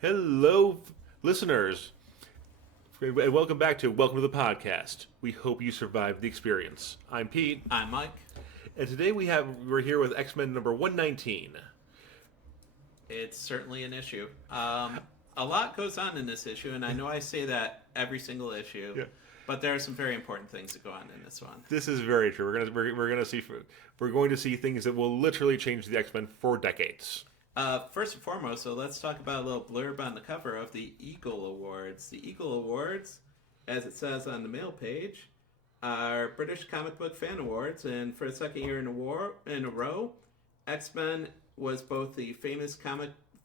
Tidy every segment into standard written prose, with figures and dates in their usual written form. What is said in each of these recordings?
Hello, listeners, and welcome back to Welcome to the Podcast. We hope you survived the experience. I'm Pete, I'm Mike. and today we're here with X-Men number 119. It's certainly an issue. A lot goes on in this issue, and I know I say that every single issue, Yeah. but there are some very important things that go on in this one. This is very true. We're going to see things that will literally change the X-Men for decades. First and foremost, so let's talk about a little blurb on the cover of the Eagle Awards. The Eagle Awards, as it says on the mail page, are British Comic Book Fan Awards, and for the second year in a row, X-Men was both the famous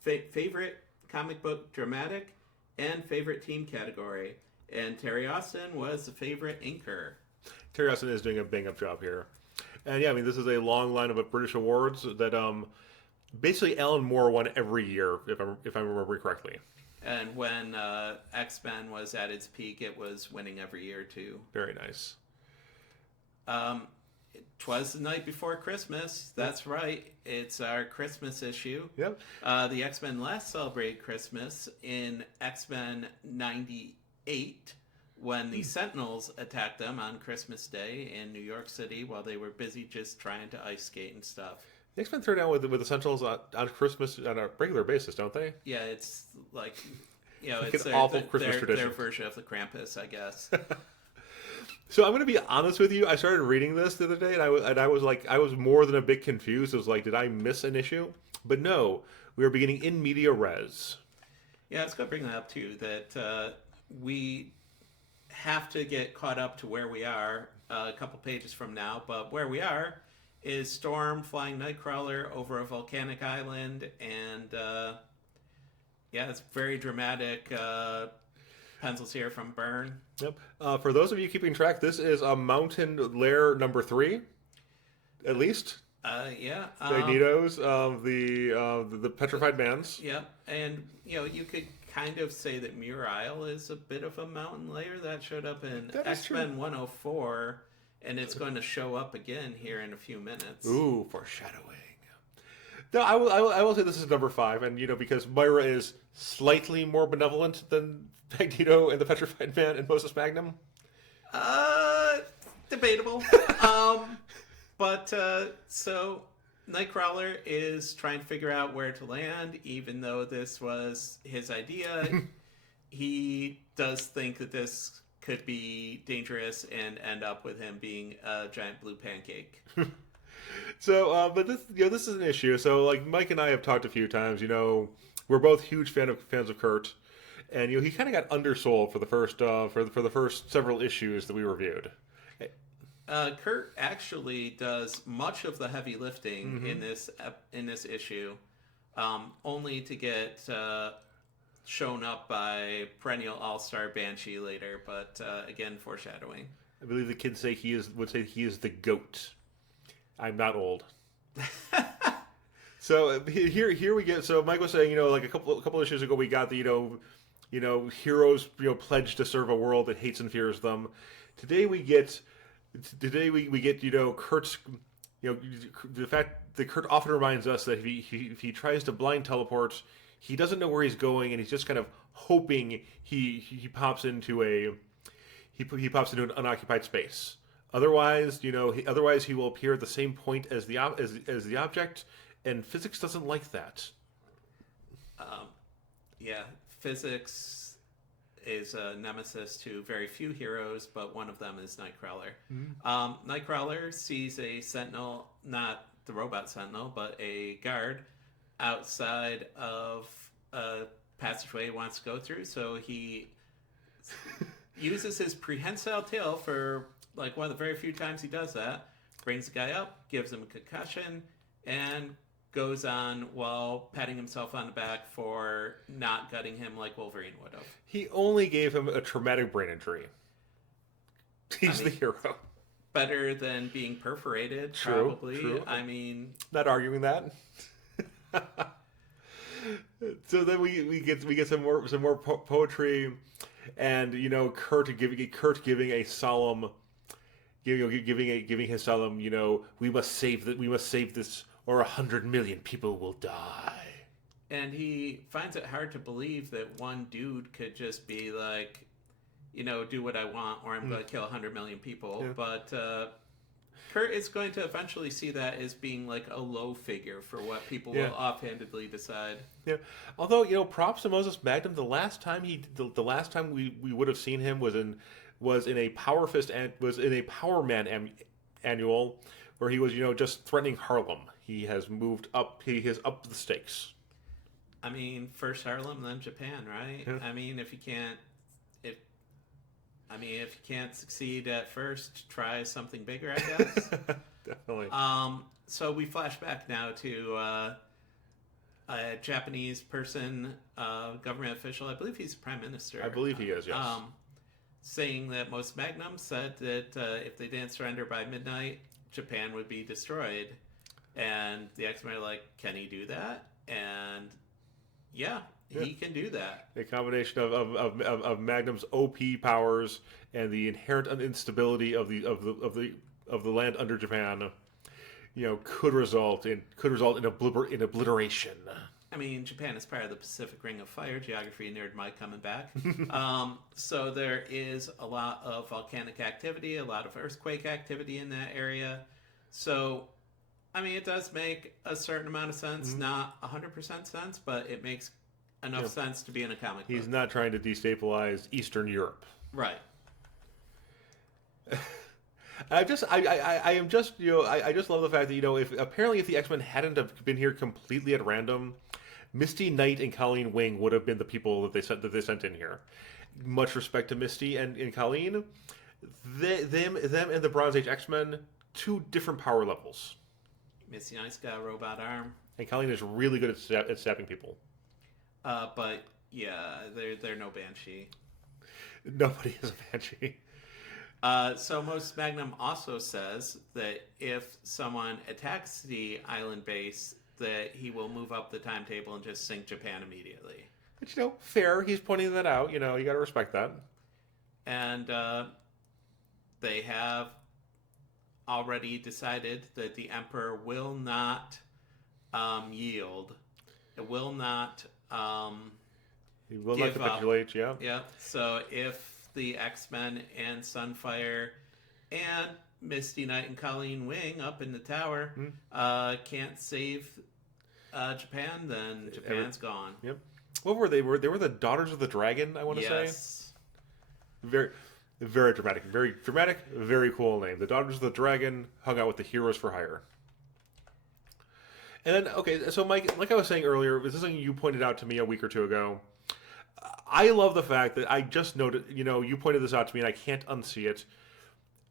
favorite comic book dramatic and favorite team category, and Terry Austin was the favorite inker. Terry Austin is doing a bang-up job here. And yeah, I mean, this is a long line of British awards that basically Alan Moore won every year, if I remember correctly. And when X-Men was at its peak, it was winning every year too. Very nice. Twas the night before Christmas. That's right. It's our Christmas issue. Yep. The X-Men last celebrated Christmas in X-Men 98 when the Sentinels attacked them on Christmas Day in New York City while they were busy just trying to ice skate and stuff. The X-Men throw down with the Sentinels on Christmas on a regular basis, don't they? Yeah, it's like, Like it's an awful Christmas their tradition. version of the Krampus, I guess. So I'm going to be honest with you. I started reading this the other day, and I was more than a bit confused. I was like, did I miss an issue? But no, we are beginning in media res. Yeah, I was going to bring that up too, that we have to get caught up to where we are a couple pages from now, but where we are is Storm flying Nightcrawler over a volcanic island, and it's very dramatic. Pencils here from Byrne. Yep. For those of you keeping track, this is a Mountain Lair number 3, at least. Magneto's, the Petrified Mans. Yeah, and you could kind of say that Muir Isle is a bit of a mountain layer that showed up in X-Men 104, and it's going to show up again here in a few minutes. Ooh, foreshadowing. No, I will say this is number 5, and because Myra is slightly more benevolent than Magneto and the Petrified Man and Moses Magnum. Debatable. So Nightcrawler is trying to figure out where to land, even though this was his idea. He does think that this could be dangerous and end up with him being a giant blue pancake. So, but this is an issue. So, like Mike and I have talked a few times. We're both huge fans of Kurt, and he kind of got undersold for the first for the first several issues that we reviewed. Kurt actually does much of the heavy lifting in this issue, only to get shown up by perennial all-star Banshee later. But again, foreshadowing. I believe the kids would say he is the GOAT. I'm not old. So here we get. So Mike was saying, like a couple issues ago, we got the heroes pledged to serve a world that hates and fears them. Today we get Kurt's the fact that Kurt often reminds us that if he tries to blind teleport, he doesn't know where he's going, and he's just kind of hoping he pops into an unoccupied space. Otherwise, he will appear at the same point as the object, and physics doesn't like that. Physics is a nemesis to very few heroes, but one of them is Nightcrawler. Mm-hmm. Nightcrawler sees a sentinel, not the robot sentinel, but a guard outside of a passageway he wants to go through, so he uses his prehensile tail for like one of the very few times he does that, brings the guy up, gives him a concussion, and goes on while patting himself on the back for not gutting him like Wolverine would have. He only gave him a traumatic brain injury. He's the hero. Better than being perforated, true, probably. True. I mean, not arguing that. So then we get some more poetry, and Kurt giving a solemn, giving his solemn, we must save this, or 100 million people will die. And he finds it hard to believe that one dude could just be like, do what I want, or I'm going to kill 100 million people. Yeah. But Kurt is going to eventually see that as being like a low figure for what people will offhandedly decide. Yeah. Although, props to Moses Magnum. The last time we would have seen him was in a Power Fist and was in a Power Man annual where he was, just threatening Harlem. He has moved up. He has upped the stakes. I mean, first Harlem, then Japan, right? Yeah. I mean, if you can't succeed at first, try something bigger, I guess. Definitely. So we flash back now to a Japanese person, government official. I believe he's prime minister. I believe he is, yes. Saying that Moses Magnum said that if they didn't surrender by midnight, Japan would be destroyed. And the X-Men are like, can he do that? And yeah, he can do that. A combination of Magnum's OP powers and the inherent instability of the land under Japan, could result in obliteration. I mean, Japan is part of the Pacific Ring of Fire. Geography nerd Mike coming back. So there is a lot of volcanic activity, a lot of earthquake activity in that area. So, I mean, it does make a certain amount of sense, not 100% sense, but it makes enough sense to be in a comic book. He's not trying to destabilize Eastern Europe. Right. I just love the fact that if the X-Men hadn't have been here completely at random, Misty Knight and Colleen Wing would have been the people that they sent in here. Much respect to Misty and Colleen, them and the Bronze Age X-Men, two different power levels. Misty Knight's got a robot arm, and Colleen is really good at stabbing people. But yeah, they're no Banshee. Nobody is a Banshee. So Moses Magnum also says that if someone attacks the island base, that he will move up the timetable and just sink Japan immediately. Which, fair. He's pointing that out. You got to respect that. And they have already decided that the Emperor will not yield. It will not. He will not capitulate. Yeah. Yeah. So if the X-Men and Sunfire and Misty Knight and Colleen Wing up in the tower can't save Japan, then Japan's gone. Yep. What were they? They were the Daughters of the Dragon, I want to say. Very, very dramatic. Very dramatic, very cool name. The Daughters of the Dragon hung out with the Heroes for Hire. And then, okay, so Mike, like I was saying earlier, this is something you pointed out to me a week or two ago. I love the fact that I just noted, you pointed this out to me and I can't unsee it.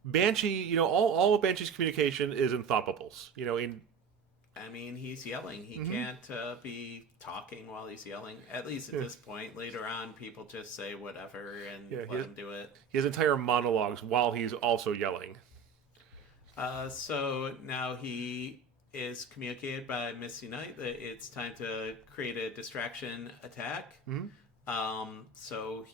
Banshee, all of Banshee's communication is in thought bubbles. I mean, he's yelling. He can't be talking while he's yelling. At least at this point. Later on, people just say whatever and let him do it. He has entire monologues while he's also yelling. So now he is communicated by Misty Knight that it's time to create a distraction attack. So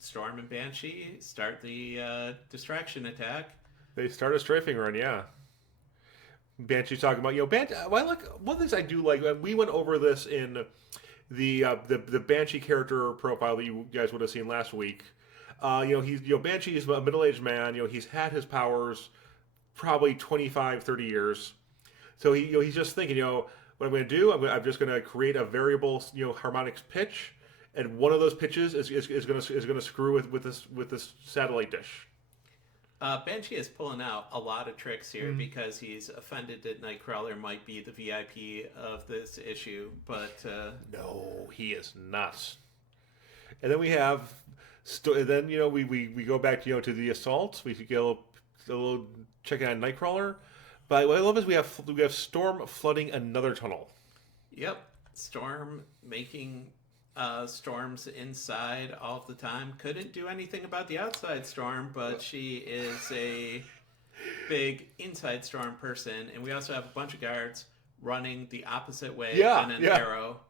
Storm and Banshee start the distraction attack. They start a strafing run, yeah. Banshee's talking about, one of the things I do like, we went over this in the Banshee character profile that you guys would have seen last week. Banshee is a middle-aged man. He's had his powers probably 25, 30 years. So he's just thinking, what I'm going to do, I'm just going to create a variable, harmonics pitch, and one of those pitches is going to screw with this satellite dish. Banshee is pulling out a lot of tricks here because he's offended that Nightcrawler might be the VIP of this issue, but no, he is not. And then we have, we go back to the assault. We get a little checking out Nightcrawler. But what I love is we have Storm flooding another tunnel. Yep, Storm making storms inside all of the time. Couldn't do anything about the outside storm, but she is a big inside storm person. And we also have a bunch of guards running the opposite way in an arrow.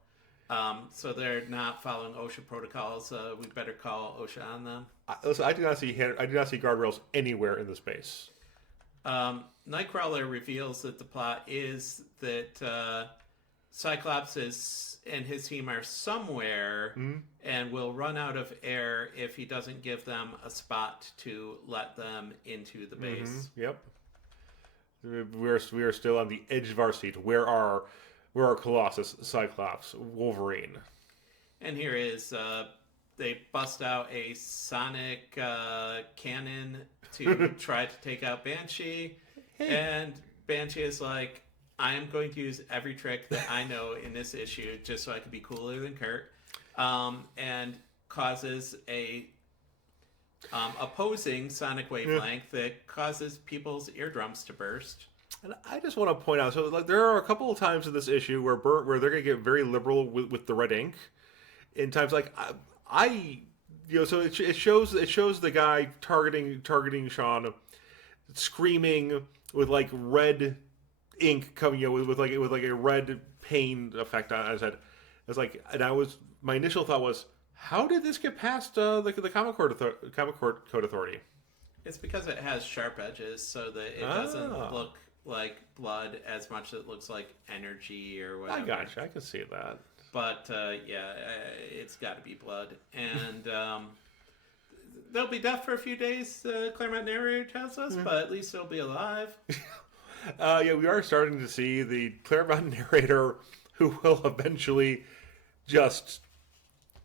So they're not following OSHA protocols. We better call OSHA on them. Listen, I do not see guardrails anywhere in the space. Nightcrawler reveals that the plot is that Cyclops is and his team are somewhere and will run out of air if he doesn't give them a spot to let them into the base. Yep. We are still on the edge of our seat. Where are Colossus, Cyclops, Wolverine? And here is they bust out a sonic cannon to try to take out Banshee, and Banshee is like, I am going to use every trick that I know in this issue just so I can be cooler than Kurt, and causes a opposing sonic wavelength that causes people's eardrums to burst. And I just want to point out, so like there are a couple of times in this issue where they're going to get very liberal with the red ink. In times like so it shows the guy targeting Sean, screaming with like red ink coming, with like a red pain effect on his head. It's like, and my initial thought was, how did this get past the Comic Code Authority? It's because it has sharp edges, so that it doesn't look like blood as much as it looks like energy or whatever. I gotcha. I can see that. But it's got to be blood, and they'll be deaf for a few days. Claremont narrator tells us, but at least they'll be alive. We are starting to see the Claremont narrator who will eventually just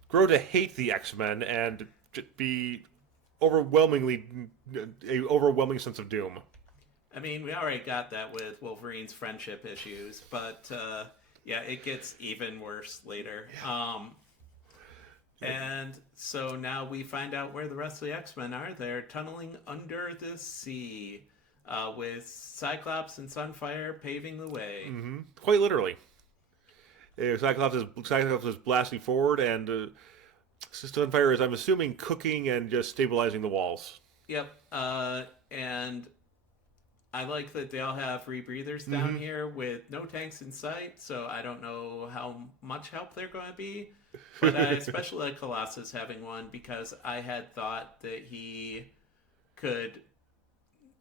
grow to hate the X-Men and be overwhelming sense of doom. I mean, we already got that with Wolverine's friendship issues, but it gets even worse later. And so now we find out where the rest of the X-Men are. They're tunneling under the sea, with Cyclops and Sunfire paving the way. Mm-hmm. Quite literally. Cyclops is blasting forward, and Sunfire is, I'm assuming, cooking and just stabilizing the walls. Yep. And I like that they all have rebreathers down here with no tanks in sight, so I don't know how much help they're going to be. But I especially like Colossus having one, because I had thought that he could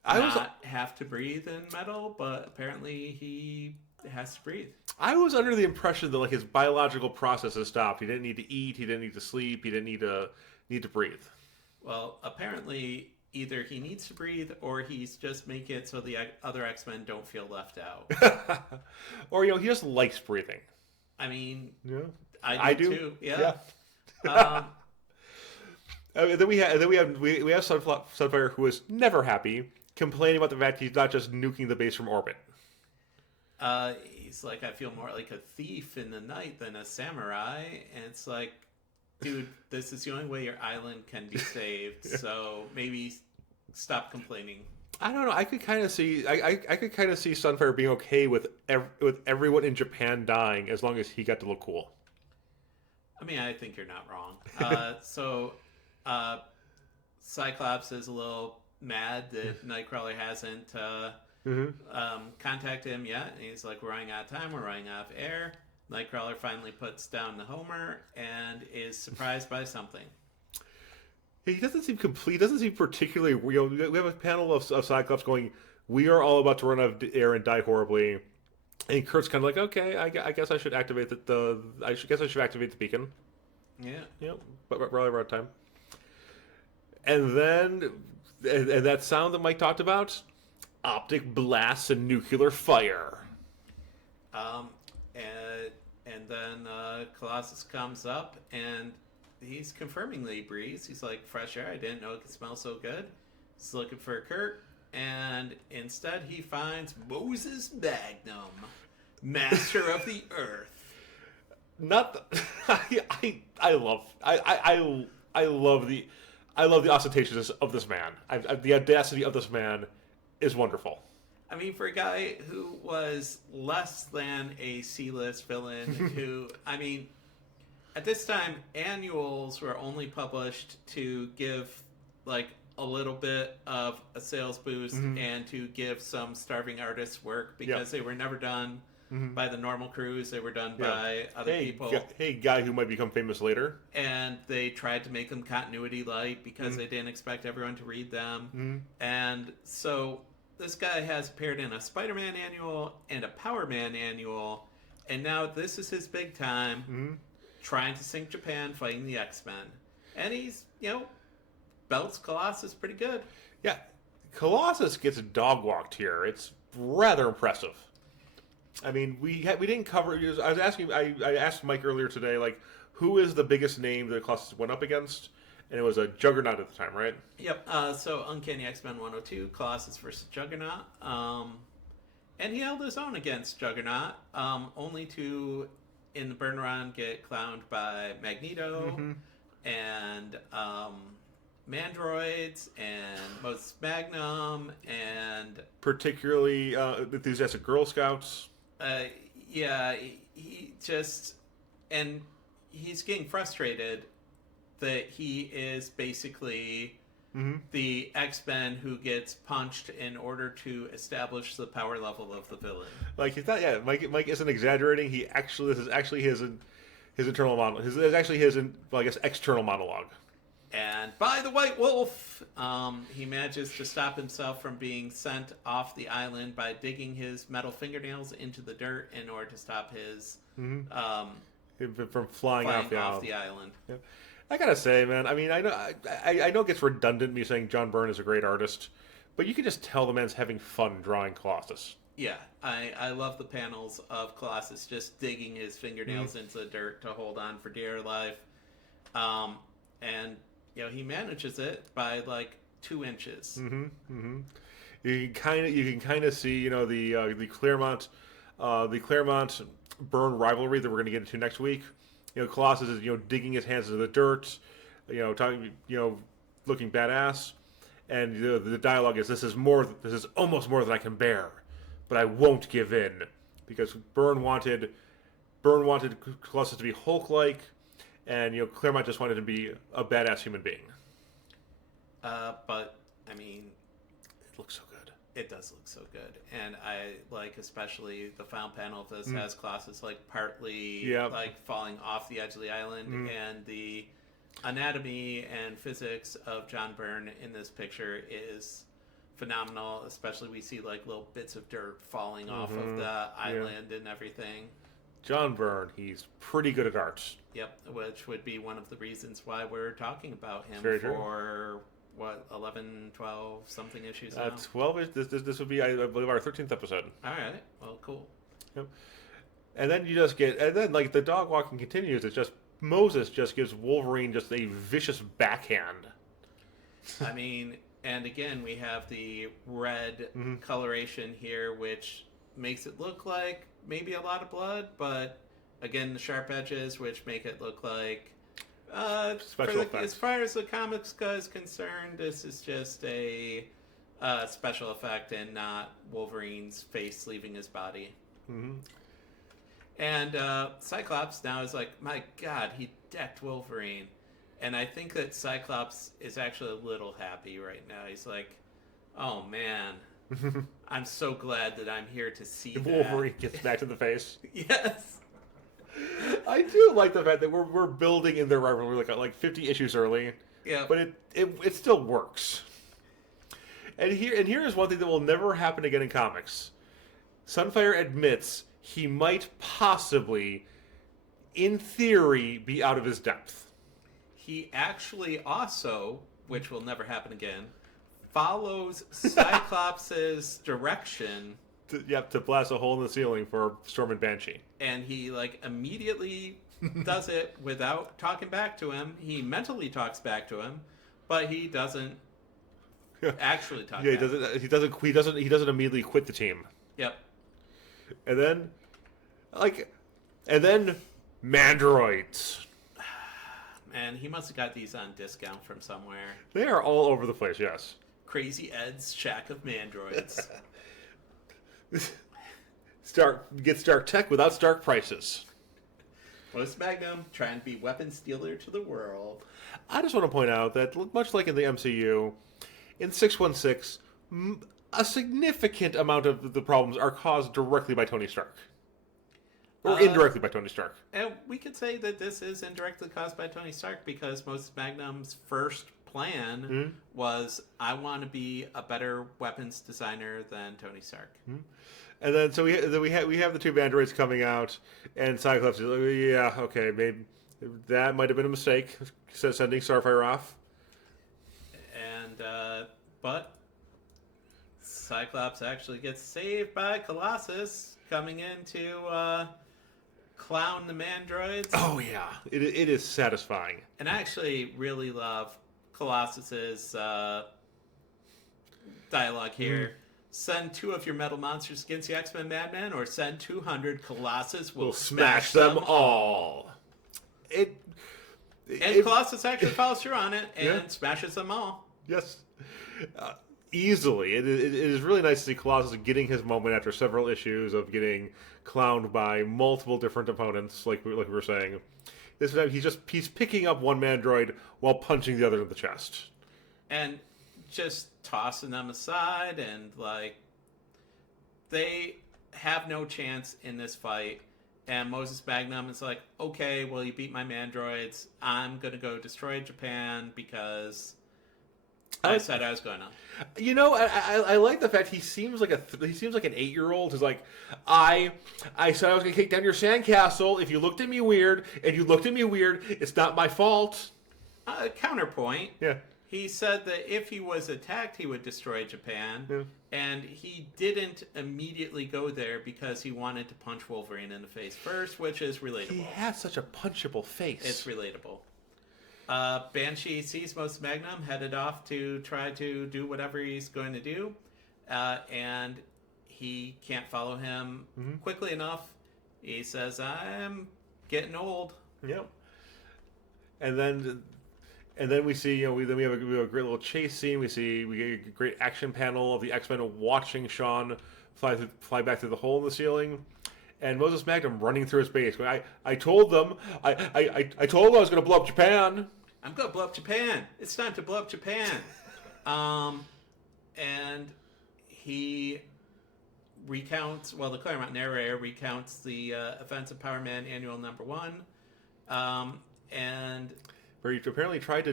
not have to breathe in metal, but apparently he has to breathe. I was under the impression that like his biological processes stopped. He didn't need to eat. He didn't need to sleep. He didn't need to breathe. Well, apparently either he needs to breathe or he's just make it so the other X-Men don't feel left out. Or he just likes breathing. I mean, yeah, I do too. Yeah. Then we have Sunfire, who is never happy, complaining about the fact he's not just nuking the base from orbit. He's like, I feel more like a thief in the night than a samurai, and it's like, dude, this is the only way your island can be saved. So maybe stop complaining. I don't know. I could kind of see. I could kind of see Sunfire being okay with everyone in Japan dying as long as he got to look cool. I mean, I think you're not wrong. Cyclops is a little mad that Nightcrawler hasn't contacted him yet. And he's like, we're running out of time. We're running out of air. Nightcrawler finally puts down the Homer and is surprised by something. He doesn't seem complete. Doesn't seem particularly. We have a panel of Cyclops going, "We are all about to run out of air and die horribly," and Kurt's kind of like, "Okay, I guess I should activate I should activate the beacon." Yeah. But probably around time. And then, and that sound that Mike talked about, optic blasts and nuclear fire. And then Colossus comes up and he's confirming that he breathes. He's like, fresh air. I didn't know it could smell so good. He's looking for Kurt, and instead he finds Moses Magnum, master of the earth. I love the ostentatiousness of this man. The audacity of this man is wonderful. I mean, for a guy who was less than a C-list villain, who, I mean, at this time, annuals were only published to give, like, a little bit of a sales boost and to give some starving artists work, because they were never done by the normal crews. They were done by other people. Guy who might become famous later. And they tried to make them continuity light because they didn't expect everyone to read them. And so this guy has appeared in a Spider-Man annual and a Power Man annual, And now this is his big time, trying to sink Japan, fighting the X-Men. And he's, belts Colossus pretty good. Yeah, Colossus gets dog walked here. It's rather impressive. I mean, we didn't cover. I was asking. I asked Mike earlier today, like, who is the biggest name that Colossus went up against, and it was a Juggernaut at the time, right? Yep. So Uncanny X-Men 102, Colossus versus Juggernaut, and he held his own against Juggernaut, only to in the burn run get clowned by Magneto and Mandroids and Moses Magnum and particularly enthusiastic Girl Scouts. Yeah, he just, and he's getting frustrated that he is basically the X-Men who gets punched in order to establish the power level of the villain. Like he's not. Yeah, Mike isn't exaggerating. This is actually his internal monologue. His is actually his, well, I guess, external monologue. And by the White Wolf, he manages to stop himself from being sent off the island by digging his metal fingernails into the dirt in order to stop his from flying off the island. Yeah. I gotta say, man. I mean, I know it gets redundant me saying John Byrne is a great artist, but you can just tell the man's having fun drawing Colossus. Yeah, I love the panels of Colossus just digging his fingernails into the dirt to hold on for dear life, and he manages it by like 2 inches. You can kind of see the Claremont Byrne rivalry that we're going to get into next week. Colossus is digging his hands into the dirt, looking badass, and the dialogue is this is almost more than I can bear, but I won't give in, because Byrne wanted Colossus to be Hulk-like, and Claremont just wanted to be a badass human being. But I mean, it looks so good. It does look so good, and I like especially the final panel of this has Colossus like partly like falling off the edge of the island, and the anatomy and physics of John Byrne in this picture is phenomenal. Especially we see like little bits of dirt falling off of the island and everything. John Byrne, he's pretty good at art. Yep, which would be one of the reasons why we're talking about him for, 11, 12 something issues now? 12 this would be, I believe, our 13th episode. All right, well, cool. Yep. And then like, the dog walking continues. It's just, Moses just gives Wolverine just a vicious backhand. I mean, and again, we have the red coloration here, which makes it look like maybe a lot of blood, but again, the sharp edges, which make it look like special effects. As far as the comics is concerned, this is just a special effect and not Wolverine's face leaving his body. And Cyclops now is like, my God, he decked Wolverine. And I think that Cyclops is actually a little happy right now. He's like, oh man, I'm so glad that I'm here to see that. Wolverine gets back to the face. Yes. I do like the fact that we're building in their rivalry like 50 issues early. Yeah. But it still works. And here is one thing that will never happen again in comics. Sunfire admits he might possibly, in theory, be out of his depth. He actually also, which will never happen again, follows Cyclops' direction. To blast a hole in the ceiling for Storm and Banshee. And he immediately does it without talking back to him. He mentally talks back to him, but he doesn't actually talk. Yeah, back. he doesn't immediately quit the team. Yep. And then Mandroids. Man, he must have got these on discount from somewhere. They are all over the place. Yes. Crazy Ed's Shack of Mandroids. Get Stark tech without Stark prices. Moses Magnum trying to be weapons dealer to the world. I just want to point out that, much like in the MCU, in 616, a significant amount of the problems are caused directly by Tony Stark. Or indirectly by Tony Stark. And we could say that this is indirectly caused by Tony Stark because Moses Magnum's first plan was, I want to be a better weapons designer than Tony Stark. And then so we have the two Mandroids coming out, and Cyclops is like, yeah, okay, maybe that might have been a mistake, sending Starfire off. And but Cyclops actually gets saved by Colossus coming in to clown the Mandroids. Oh yeah, it is satisfying. And I actually really love Colossus's dialogue here. Send 2 of your metal monsters against the X-Men Madmen, or send 200. Colossus will smash them all. Colossus actually follows through on it and smashes them all. Yes. Easily. It is really nice to see Colossus getting his moment after several issues of getting clowned by multiple different opponents, like we were saying. This time he's picking up one Mandroid while punching the other in the chest. And just tossing them aside, and like, they have no chance in this fight. And Moses Magnum is like, okay, well, you beat my Mandroids. I'm going to go destroy Japan because I said I was going to. You know, I like the fact he seems like an 8-year-old who's like, I said I was going to kick down your sandcastle. If you looked at me weird, it's not my fault. Counterpoint. Yeah. He said that if he was attacked, he would destroy Japan, and he didn't immediately go there because he wanted to punch Wolverine in the face first, which is relatable. He has such a punchable face. It's relatable. Banshee sees Moses Magnum headed off to try to do whatever he's going to do, and he can't follow him quickly enough. He says, I'm getting old. Yep. And then we see, we have a great little chase scene. We get a great action panel of the X-Men watching Sean fly back through the hole in the ceiling, and Moses Magnum running through his base. I told them I told them I was going to blow up Japan. I'm going to blow up Japan. It's time to blow up Japan. And he recounts, the Claremont narrator recounts the events of Power Man Annual #1, and where he apparently tried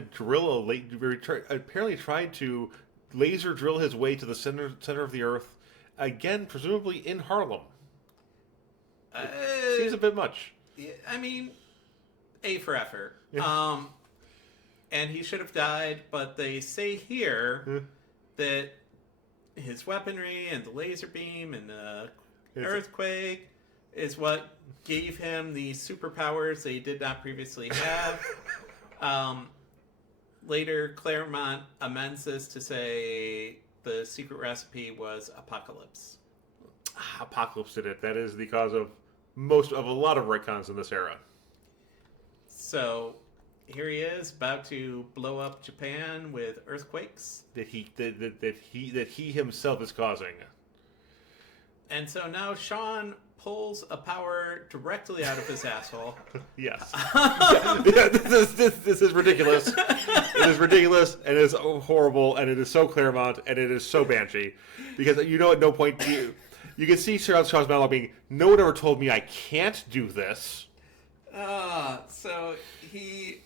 to laser drill his way to the center of the Earth, again, presumably in Harlem. Seems a bit much. I mean, A for effort. Yeah. And he should have died, but they say here that his weaponry and the laser beam and the earthquake is what gave him the superpowers that he did not previously have. Later, Claremont amends this to say the secret recipe was Apocalypse. Apocalypse did it. That is the cause of a lot of retcons in this era. So here he is, about to blow up Japan with earthquakes that he himself is causing. And so now Sean pulls a power directly out of his asshole. Yes. This is ridiculous. It is ridiculous, and it is horrible, and it is so Claremont, and it is so Banshee. Because at no point you can see Sean's monologue being, no one ever told me I can't do this. So he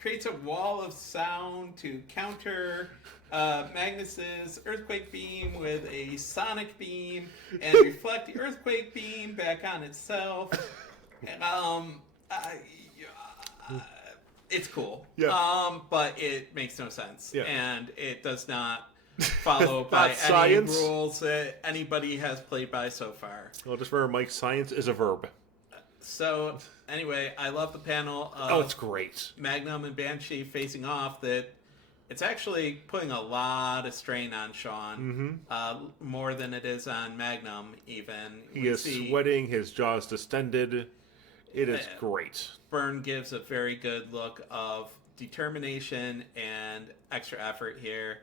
creates a wall of sound to counter Magnus's earthquake beam with a sonic beam and reflect the earthquake beam back on itself. It's cool. Yeah. But it makes no sense. Yeah. And it does not follow by any science. rules that anybody has played by so far. Well, just remember, Mike, science is a verb. So, anyway, I love the panel of it's great. Magnum and Banshee facing off. That it's actually putting a lot of strain on Sean, more than it is on Magnum, even. He is sweating, his jaw's distended. It is great. Byrne gives a very good look of determination and extra effort here.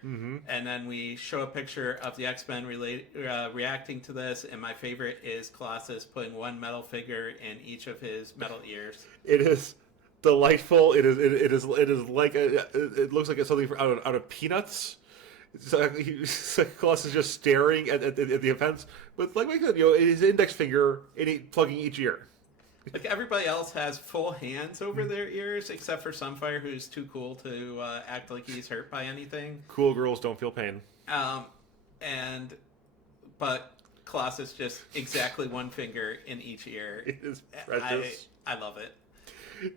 And then we show a picture of the X-Men reacting to this, and my favorite is Colossus putting one metal figure in each of his metal ears. It is delightful. It is like it looks like it's something out of Peanuts. Colossus just staring at the offense with, like I said, his index finger plugging each ear. Like, everybody else has full hands over their ears, except for Sunfire, who's too cool to act like he's hurt by anything. Cool girls don't feel pain. Um, but Colossus just exactly one finger in each ear. It is precious. I love it.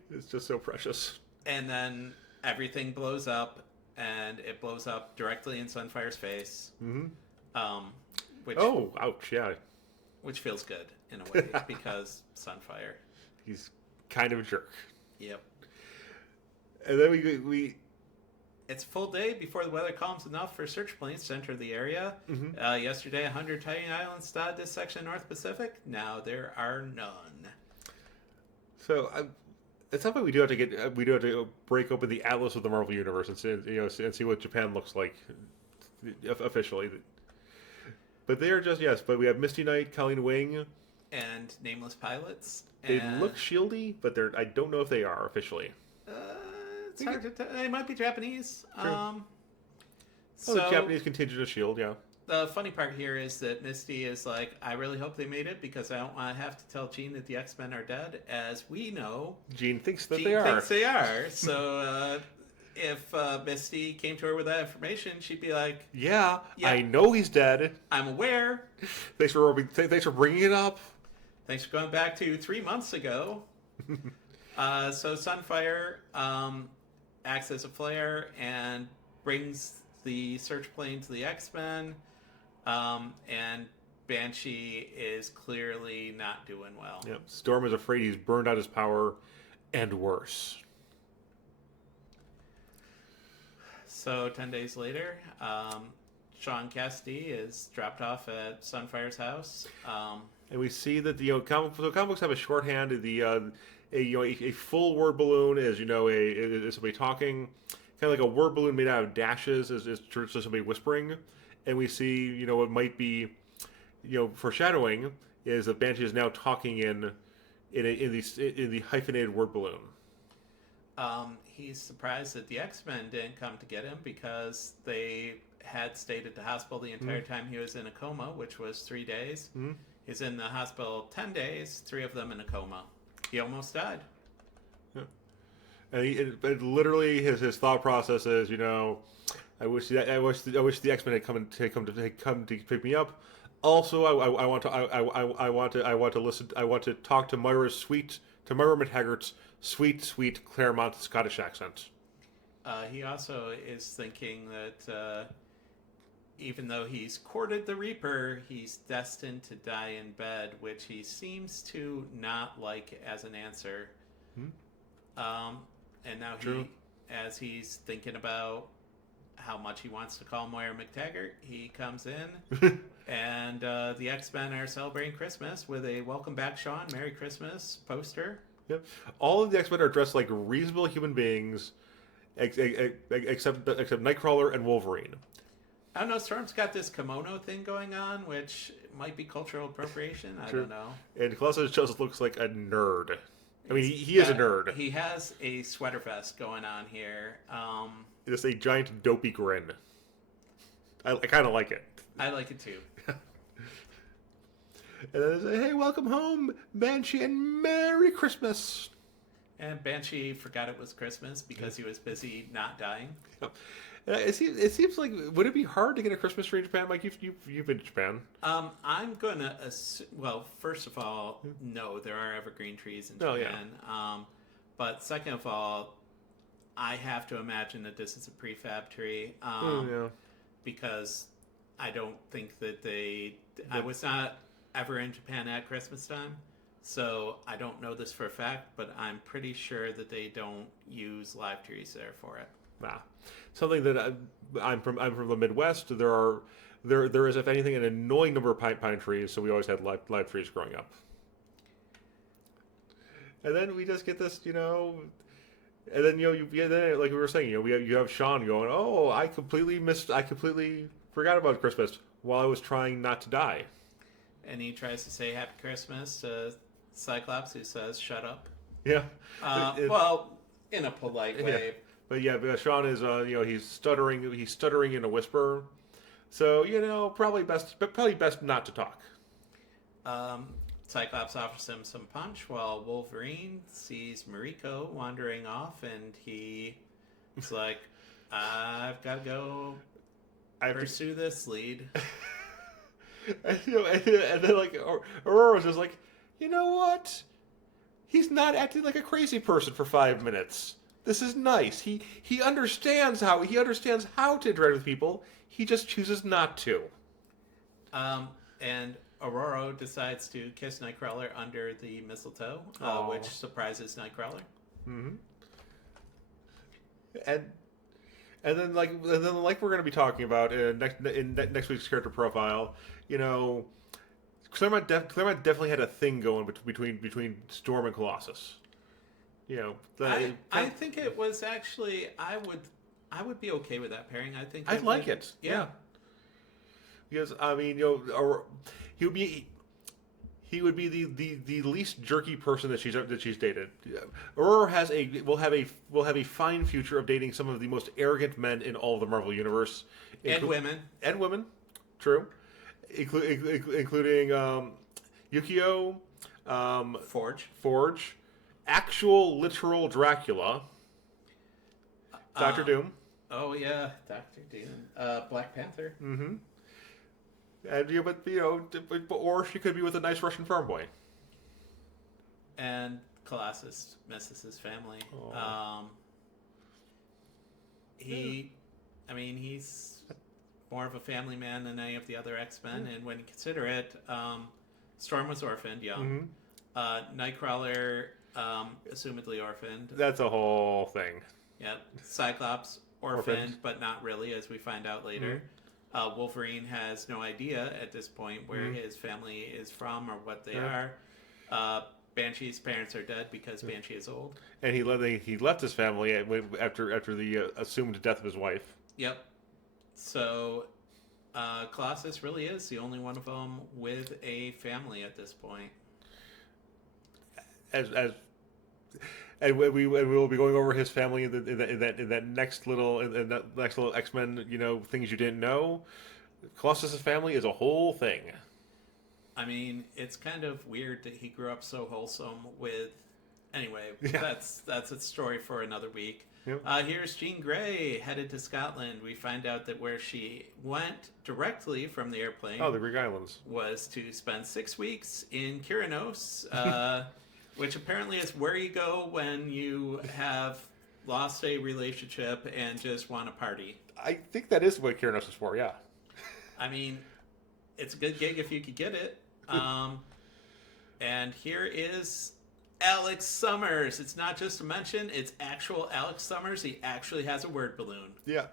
It's just so precious. And then everything blows up, and it blows up directly in Sunfire's face. Mm-hmm. Which, oh, ouch, yeah. Which feels good, in a way, because Sunfire. He's kind of a jerk. Yep. And then we It's a full day before the weather calms enough for search planes to enter the area. Mm-hmm. Yesterday, 100 tiny islands dotted this section of North Pacific. Now there are none. So at some point we do have to break open the atlas of the Marvel universe and see what Japan looks like officially. But they are just But we have Misty Knight, Colleen Wing, and nameless pilots. They look shieldy, but I don't know if they are officially. It's hard to tell. They might be Japanese. The Japanese contingent of S.H.I.E.L.D., yeah. The funny part here is that Misty is like, I really hope they made it because I don't want to have to tell Jean that the X-Men are dead. As we know, Jean thinks they are. Jean thinks they are. So if Misty came to her with that information, she'd be like, yeah, I know he's dead. I'm aware. Thanks for bringing it up. Thanks for going back to 3 months ago. So Sunfire acts as a flare and brings the search plane to the X-Men. And Banshee is clearly not doing well. Yep. Storm is afraid he's burned out his power, and worse. So 10 days later, Sean Cassidy is dropped off at Sunfire's house. And we see that comic books have a shorthand. A full word balloon is is somebody talking, kind of like a word balloon made out of dashes is just somebody whispering. And we see what might be foreshadowing is that Banshee is now talking in the hyphenated word balloon. He's surprised that the X-Men didn't come to get him because they had stayed at the hospital the entire time he was in a coma, which was 3 days. He's in the hospital 10 days, 3 of them in a coma. He almost died. Yeah. And literally his thought process is, I wish the X-Men had come to pick me up. Also, I want to talk to Myra McTaggart's sweet Claremont Scottish accent. He also is thinking that even though he's courted the Reaper, he's destined to die in bed, which he seems to not like as an answer. And now as he's thinking about how much he wants to call Moira McTaggart, he comes in, and the X-Men are celebrating Christmas with a "Welcome Back, Sean, Merry Christmas" poster. Yep. All of the X-Men are dressed like reasonable human beings, except Nightcrawler and Wolverine. I don't know, Storm's got this kimono thing going on, which might be cultural appropriation. I don't know. And Colossus just looks like a nerd. I mean, he is a nerd. He has a sweater vest going on here. It's a giant dopey grin. I kind of like it. I like it too. And then they say, hey, welcome home, Banshee, and Merry Christmas. And Banshee forgot it was Christmas because he was busy not dying. It seems like, would it be hard to get a Christmas tree in Japan? Like, you've been to Japan. I'm going to assume, well, first of all, no, there are evergreen trees in Japan. Oh, yeah. But second of all, I have to imagine that this is a prefab tree. Because I don't think that I was not ever in Japan at Christmas time. So I don't know this for a fact, but I'm pretty sure that they don't use live trees there for it. Nah. Something that I'm from the Midwest. There is, if anything, an annoying number of pine trees. So we always had live trees growing up. And then we just get this, and then like we were saying, you have Sean going, oh, I completely forgot about Christmas while I was trying not to die. And he tries to say Happy Christmas to Cyclops, who says, shut up. Yeah. Well, in a polite way. Yeah. But Sean is, he's stuttering in a whisper. So, probably best not to talk. Cyclops offers him some punch while Wolverine sees Mariko wandering off, and he's like, I've got to go pursue this lead. And then like Aurora's just like, you know what? He's not acting like a crazy person for 5 minutes. This is nice. He understands how to interact with people. He just chooses not to. And Aurora decides to kiss Nightcrawler under the mistletoe, which surprises Nightcrawler. Mm-hmm. And then like we're going to be talking about in next week's character profile, you know, Claremont definitely had a thing going between Storm and Colossus. You know, I think it was actually I would be okay with that pairing. I think I'd like it. Yeah. Because I mean, you know, he would be the least jerky person that she's dated. Aurora will have a fine future of dating some of the most arrogant men in all of the Marvel universe, and women. True, including Yukio, Forge, actual literal Dracula, Doctor Doom. Oh yeah, Doctor Doom, Black Panther. Mm-hmm. And or she could be with a nice Russian farm boy. And Colossus misses his family. He's more of a family man than any of the other X-Men, and when you consider it, Storm was orphaned young. Mm-hmm. Nightcrawler, assumedly orphaned. That's a whole thing. Yeah, Cyclops orphaned, but not really, as we find out later. Mm-hmm. Wolverine has no idea at this point where his family is from or what they are. Banshee's parents are dead because Banshee is old, and he left his family after the assumed death of his wife. Yep. So Colossus really is the only one of them with a family at this point. And we will be going over his family in that next little X-Men, you know, things you didn't know. Colossus' family is a whole thing. I mean, it's kind of weird that he grew up so wholesome with. Anyway, that's a story for another week. Yep. Here's Jean Grey headed to Scotland. We find out that where she went directly from the airplane, the Greek Islands, was to spend 6 weeks in Kyranos. Which apparently is where you go when you have lost a relationship and just want to party. I think that is what Kyranos is for, yeah. I mean, it's a good gig if you could get it. And here is Alex Summers. It's not just a mention, it's actual Alex Summers. He actually has a word balloon. Yeah,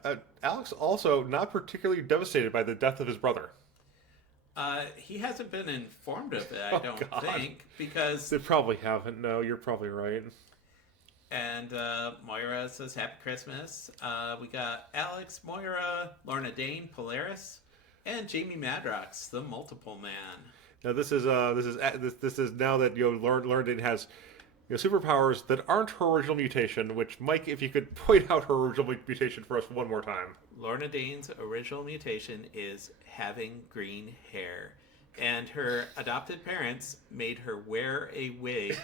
Alex also not particularly devastated by the death of his brother. He hasn't been informed of it, I don't think, because... They probably haven't. No, you're probably right. And Moira says Happy Christmas. We got Alex, Moira, Lorna Dane, Polaris, and Jamie Madrox, the Multiple Man. Now this is now that Lorna Dane has superpowers that aren't her original mutation. Which, Mike, if you could point out her original mutation for us one more time. Lorna Dane's original mutation is having green hair, and her adopted parents made her wear a wig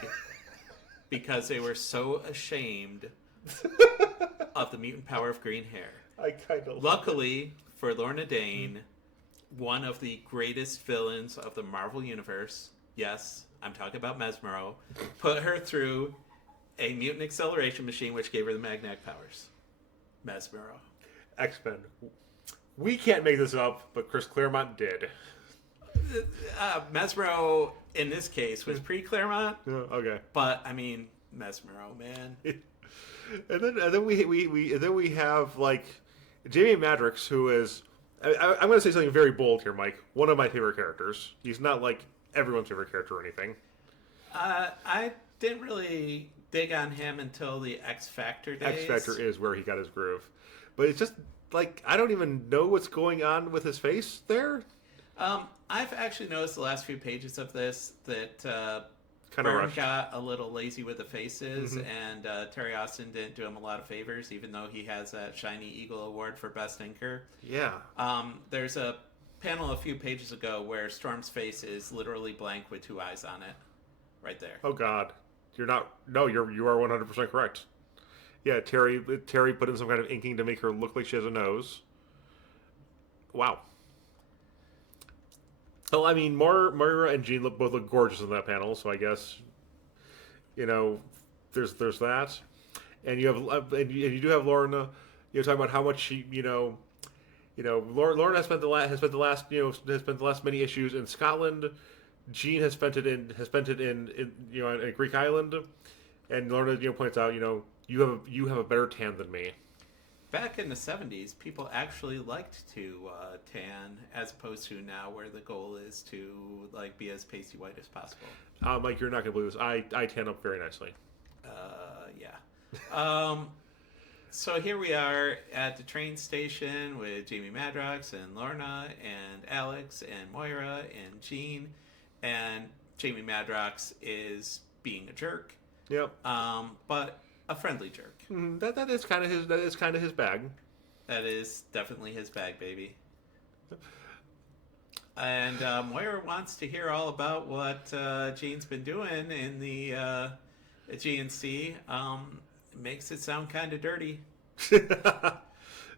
because they were so ashamed of the mutant power of green hair. I kind of. Luckily for Lorna Dane, one of the greatest villains of the Marvel Universe, yes, I'm talking about Mesmero, put her through a mutant acceleration machine which gave her the magnetic powers. Mesmero. X-Men. We can't make this up, but Chris Claremont did. Mesmero, in this case, was pre-Claremont. Okay. But, I mean, Mesmero, man. And then we have, like, Jamie Madrox, who is... I'm going to say something very bold here, Mike. One of my favorite characters. He's not, like, everyone's favorite character or anything. I didn't really dig on him until the X Factor days. X Factor is where he got his groove. But it's just, like, I don't even know what's going on with his face there. I've actually noticed the last few pages of this that kind of Byrne rushed. got a little lazy with the faces, and Terry Austin didn't do him a lot of favors, even though he has that Shiny Eagle Award for Best Inker. Yeah. There's a panel a few pages ago where Storm's face is literally blank with 2 eyes on it, right there. Oh God, you're not. No, you are 100% correct. Yeah, Terry put in some kind of inking to make her look like she has a nose. Wow. Well, I mean, Moira and Jean both look gorgeous in that panel, so I guess, there's that, and you do have Lorna. Talking about how much she, Lorna has spent the last many issues in Scotland. Jean has spent it in a Greek island, and Lorna points out you have a better tan than me. Back in the 70s, people actually liked to tan, as opposed to now, where the goal is to be as pasty white as possible. Mike, you're not gonna believe this. I tan up very nicely. Yeah. So here we are at the train station with Jamie Madrox and Lorna and Alex and Moira and Jean, and Jamie Madrox is being a jerk. Yep. But a friendly jerk. That is kind of his bag. That is definitely his bag, baby. And Moira wants to hear all about what Jean's been doing in the GNC. Makes it sound kind of dirty.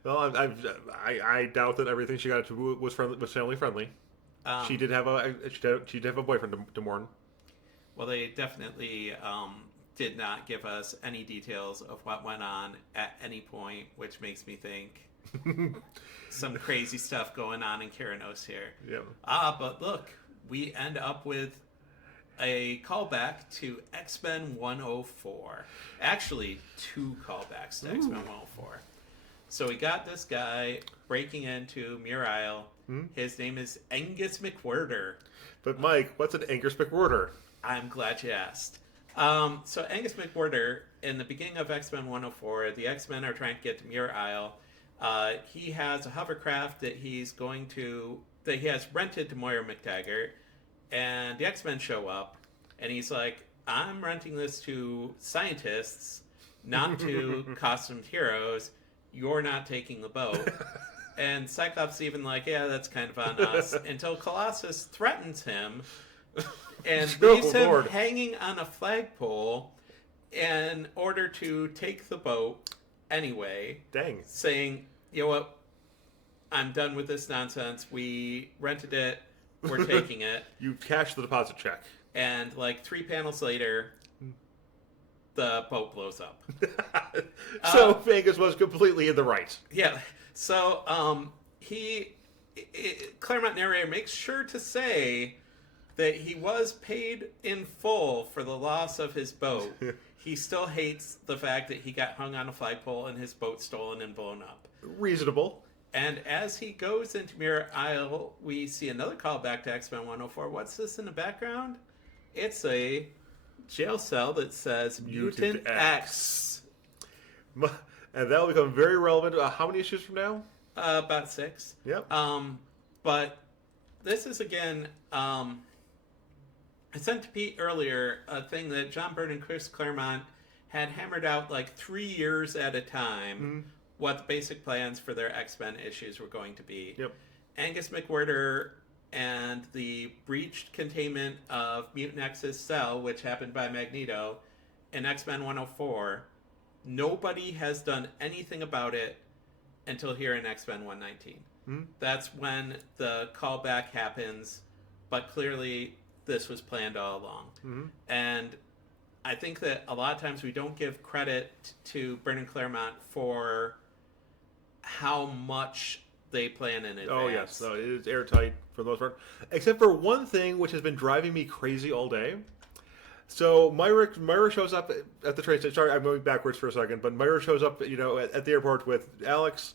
Well, I doubt that everything she got to was family friendly. She did have a boyfriend to mourn. Well, they definitely did not give us any details of what went on at any point, which makes me think some crazy stuff going on in Kyranos here. Yeah. But look, we end up with a callback to X-Men 104. Actually, 2 callbacks to X-Men 104. So we got this guy breaking into Muir Isle. His name is Angus McWhirter. But Mike, what's an Angus McWhirter? I'm glad you asked. So Angus McWhirter, in the beginning of X-Men 104, the X-Men are trying to get to Muir Isle. He has a hovercraft that he has rented to Moira McTaggart, and the X-Men show up, and he's like, I'm renting this to scientists, not to costumed heroes. You're not taking the boat. And Cyclops even yeah, that's kind of on us, until Colossus threatens him and leaves him hanging on a flagpole in order to take the boat anyway. Dang. Saying, you know what, I'm done with this nonsense. We rented it. We're taking it. You cashed the deposit check. And 3 panels later, the boat blows up. So Angus was completely in the right. Yeah. So Claremont narrator makes sure to say that he was paid in full for the loss of his boat. He still hates the fact that he got hung on a flagpole and his boat stolen and blown up. Reasonable. And as he goes into Muir Isle, we see another callback to X-Men 104. What's this in the background? It's a jail cell that says Mutant X. And that'll become very relevant. How many issues from now? About 6. Yep. But this is, again, I sent to Pete earlier a thing that John Byrne and Chris Claremont had hammered out 3 years at a time what the basic plans for their X-Men issues were going to be. Yep. Angus McWhirter and the breached containment of Mutant X's cell, which happened by Magneto, in X-Men 104. Nobody has done anything about it until here in X-Men 119. That's when the callback happens, but clearly this was planned all along. And I think that a lot of times we don't give credit to Byrne and Claremont for how much they plan in advance. Oh, yes. No, it is airtight for the most part. Except for one thing which has been driving me crazy all day. So Myra shows up at the train station. Sorry, I'm going backwards for a second. But Myra shows up, at the airport with Alex,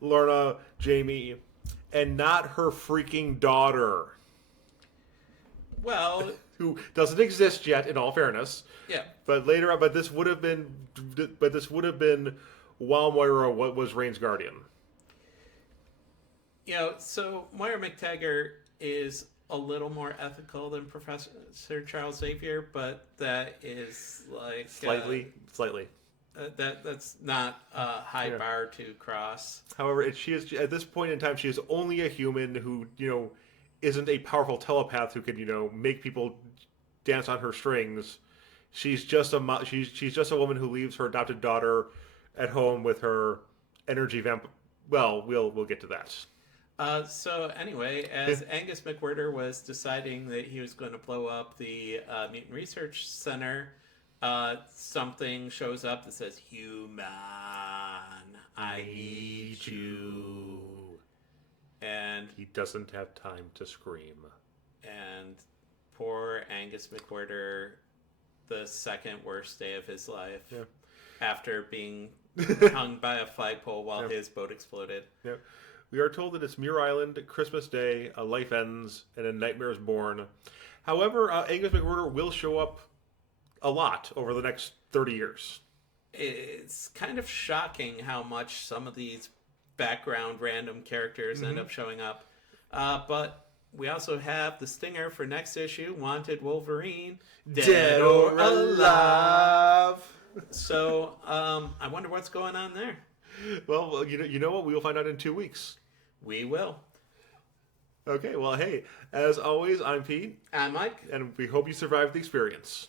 Lorna, Jamie, and not her freaking daughter. Well, who doesn't exist yet, in all fairness. Yeah. But later on, this would have been while Moira was Reign's guardian. So Moira McTaggart is a little more ethical than Professor Charles Xavier, but that is slightly. That's not a high bar to cross. However, she is at this point in time. She is only a human who isn't a powerful telepath who can make people dance on her strings. She's just she's just a woman who leaves her adopted daughter at home with her energy vamp. Well, we'll get to that. So anyway, as Angus McWhirter was deciding that he was going to blow up the Mutant Research Center, something shows up that says, "Human, I need you." And he doesn't have time to scream. And poor Angus McWhirter, the second worst day of his life, after being hung by a flagpole while his boat exploded. Yep. We are told that it's Muir Island, Christmas Day, a life ends, and a nightmare is born. However, Angus McWhirter will show up a lot over the next 30 years. It's kind of shocking how much some of these background random characters end up showing up. But we also have the stinger for next issue, Wanted Wolverine, Dead or Alive. So, I wonder what's going on there. Well, you know what? We will find out in 2 weeks. We will. Okay, well, hey, as always, I'm Pete. I'm Mike. And we hope you survived the experience.